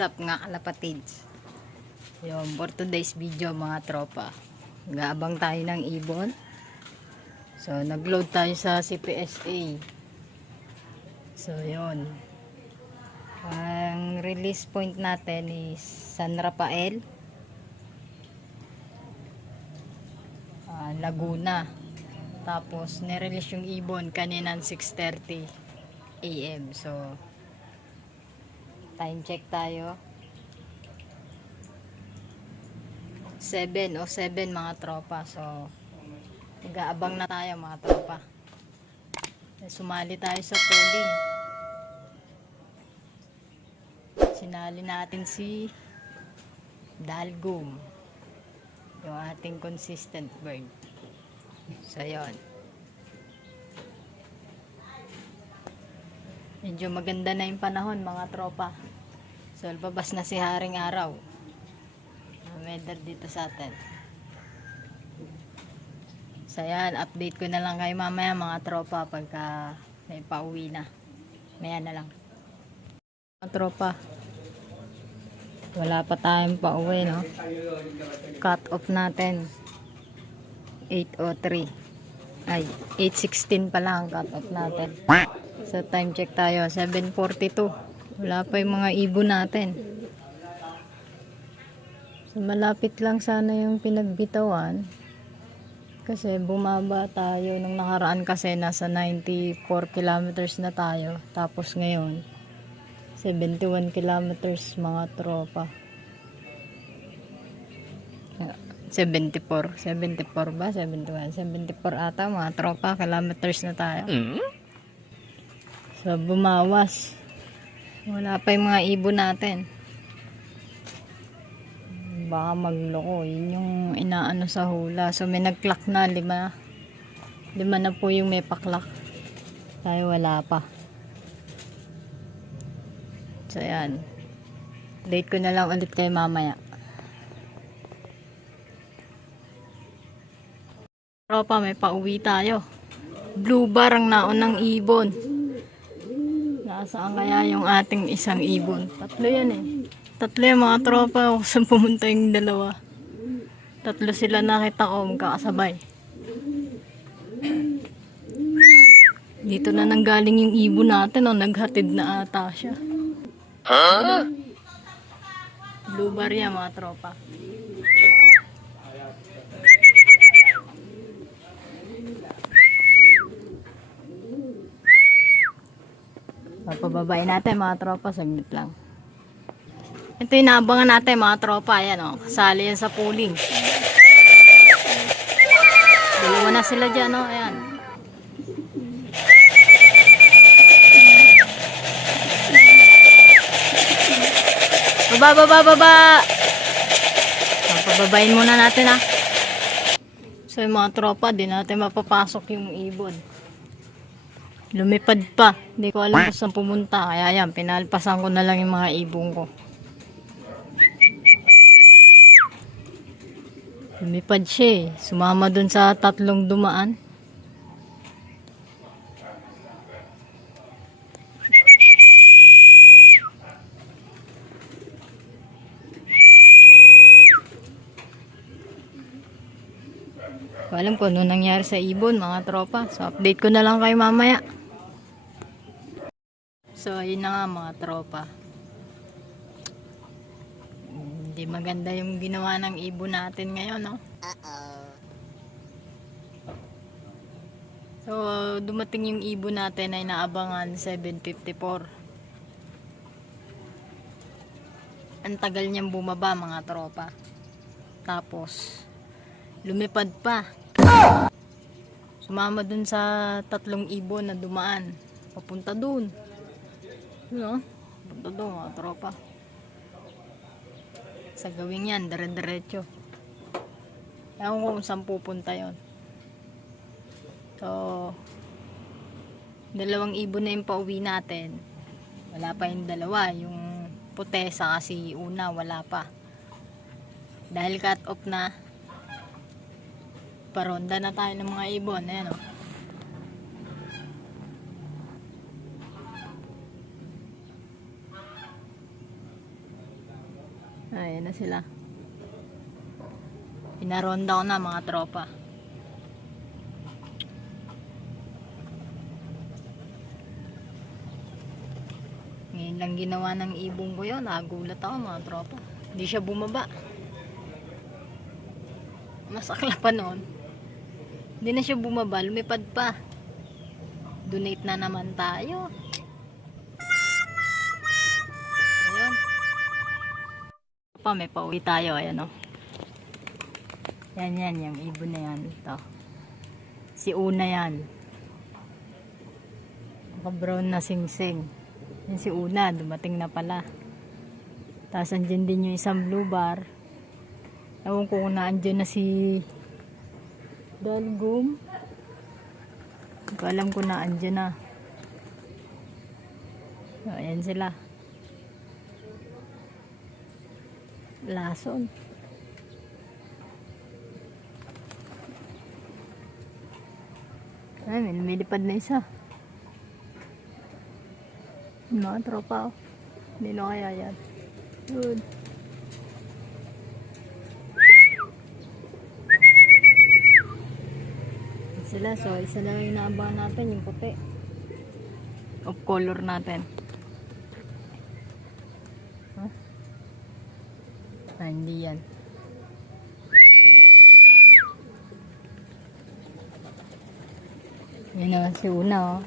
What's up nga kalapatids? Yung for today's video mga tropa, gaabang tayo ng ibon. So nagload tayo sa CPSA. So yun, ang release point natin is San Rafael, Laguna. Tapos nirelease yung ibon kanina 6:30 AM. So time check tayo, 7 mga tropa. So nag-aabang na tayo mga tropa. Sumali tayo sa pooling. Sinali natin si Dalgum, yung ating consistent bird. So yun, medyo maganda na yung panahon mga tropa. So labas na si Haring Araw, weather dito sa atin. So yan, update ko na lang kayo mamaya mga tropa pagka may pauwi na. Maya na lang mga tropa, wala pa tayong pauwi, no? Cut off natin 8:03, ay 8:16 pa lang cut off natin. So time check tayo 7:42. Wala pa yung mga ibon natin. So malapit lang sana yung pinagbitawan, kasi bumaba tayo nung nakaraan, kasi nasa 94 kilometers na tayo. Tapos ngayon 71 kilometers mga tropa. 74 ba? 71, 74 ata mga tropa kilometers na tayo. So bumawas, wala pa yung mga ibon natin. Baka magloko, yun yung inaano sa hula. So may nag-clock na, lima na po yung may pa-clock. Tayo wala pa. So yan, date ko na lang ulit kayo mamaya. Tropa, may pauwi tayo. Blue bar ang naunang ibon. Nasaan kaya yung ating isang ibon? Tatlo yan eh. Tatlo yung mga tropa. Saan pumunta yung dalawa? Tatlo sila, nakita ko magkakasabay. Dito na nanggaling yung ibon natin. Oh, naghatid na ata siya. Blue bar yan mga tropa. Papababain natin mga tropa, saglit lang. Ito yung naabangan natin mga tropa. Ayan o, kasali yan sa pooling. Dalawa na sila dyan o, ayan. Baba! Papababain muna natin ha. So yung mga tropa, di natin mapapasok yung ibon. Lumipad pa. Hindi ko alam kung saan pumunta. Kaya yan, pinalpasan ko na lang yung mga ibon ko. Lumipad siya eh. Sumama dun sa tatlong dumaan. Ko alam kung ano nangyari sa ibon mga tropa. So update ko na lang kayo mamaya. So ayun na nga mga tropa, hindi maganda yung ginawa ng ibon natin ngayon, no? So dumating yung ibon natin ay naabangan 7:54. Ang tagal niyang bumaba mga tropa. Tapos lumipad pa. Sumama dun sa tatlong ibon na dumaan. Papunta dun. No? Papunta dun mga tropa. Sa gawing yan, dire-diretso. Ewan ko kung saan pupunta yun. So, dalawang ibon na yung pauwi natin. Wala pa yung dalawa. Yung putesa kasi una, wala pa. Dahil cut off na, paronda na tayo ng mga ibon. Ayan o. Ayan na sila. Pinaronda ko na mga tropa. Ngayon lang ginawa ng ibong ko yun. Nagulat ako mga tropa. Hindi siya bumaba. Masakla pa noon. Hindi na siya bumaba. Lumipad pa. Donate na naman tayo. Ayan. Pa, may pauwi tayo. Ayan o. Yan. Yung ibon na yan. Ito. Si Una yan. Naka-brown na sing-sing. Yan si Una. Dumating na pala. Tapos andyan din yung isang blue bar. Ewan ko kung naandyan na si Dalgum. Hindi ko alam kung naandyan na. So, ayan sila. Lason. Ay, may lumilipad na isa. Mga tropa. Hindi na kaya yan. Good. Sila, so isa lang yung inaabangan natin, yung puti. Of color natin. Huh? Hindi yan. Yan na si Una, oh.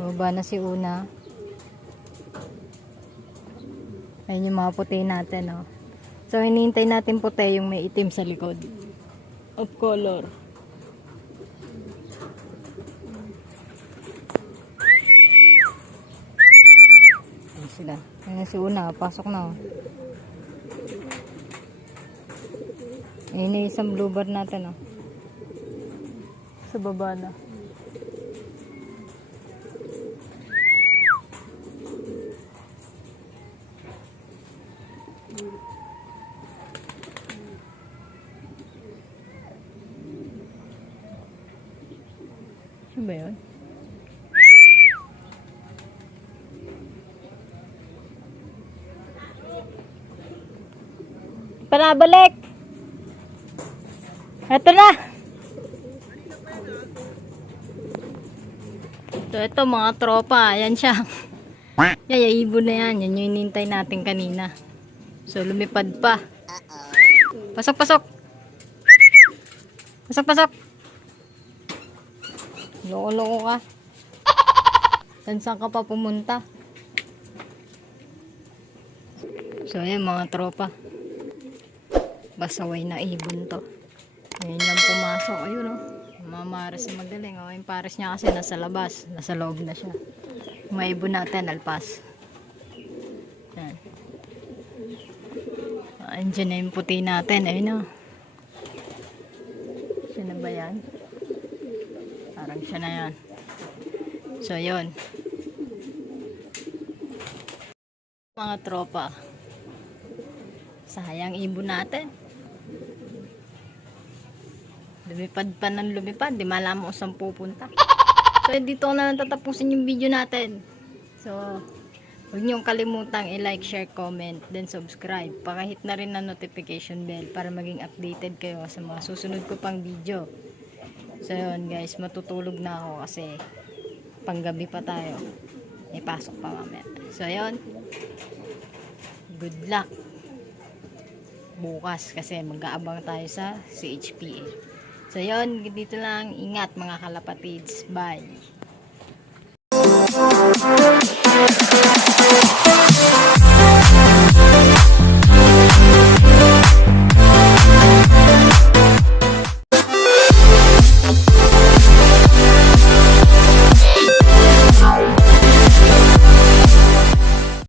Baba na si Una. Ayun yung mga puti natin, oh. So, hinihintay natin puti yung may itim sa likod. Of color. Ayun sila. Ayun si Una, pasok na, oh. Ayun na isang blue bar natin, oh. Sa baba na. Ano ba yun? Panabalik! Ito na! So, ito mga tropa. Ayan siya. Ibon na yan. Yan yung inintay natin kanina. So, lumipad pa. Pasok, pasok! Pasok, pasok! Loko-loko ka. Saan ka pa pumunta? So, ayan mga tropa. Basaway na ibon to. Ayun lang pumasok. Ayun o. Mamaras na magaling. O, yung pares niya kasi nasa labas. Nasa loob na siya. May ibon natin, alpas. Ayan. Andiyan na yung puti natin. Ayun o. Siya na ba yan? Parang siya na yan. So, yun. Mga tropa. Sayang ibon natin. Lumipad pa ng lumipad. Di malaman kung saan pupunta. So, dito ko na lang tatapusin yung video natin. So, huwag niyong kalimutang i-like, share, comment, then subscribe. Pakahit na rin ng notification bell para maging updated kayo sa mga susunod ko pang video. So, yun guys. Matutulog na ako kasi panggabi pa tayo. May pasok pa mamaya. So, yun. Good luck. Bukas kasi mag-aabang tayo sa CHPA. So yun, dito lang. Ingat mga kalapatids. Bye!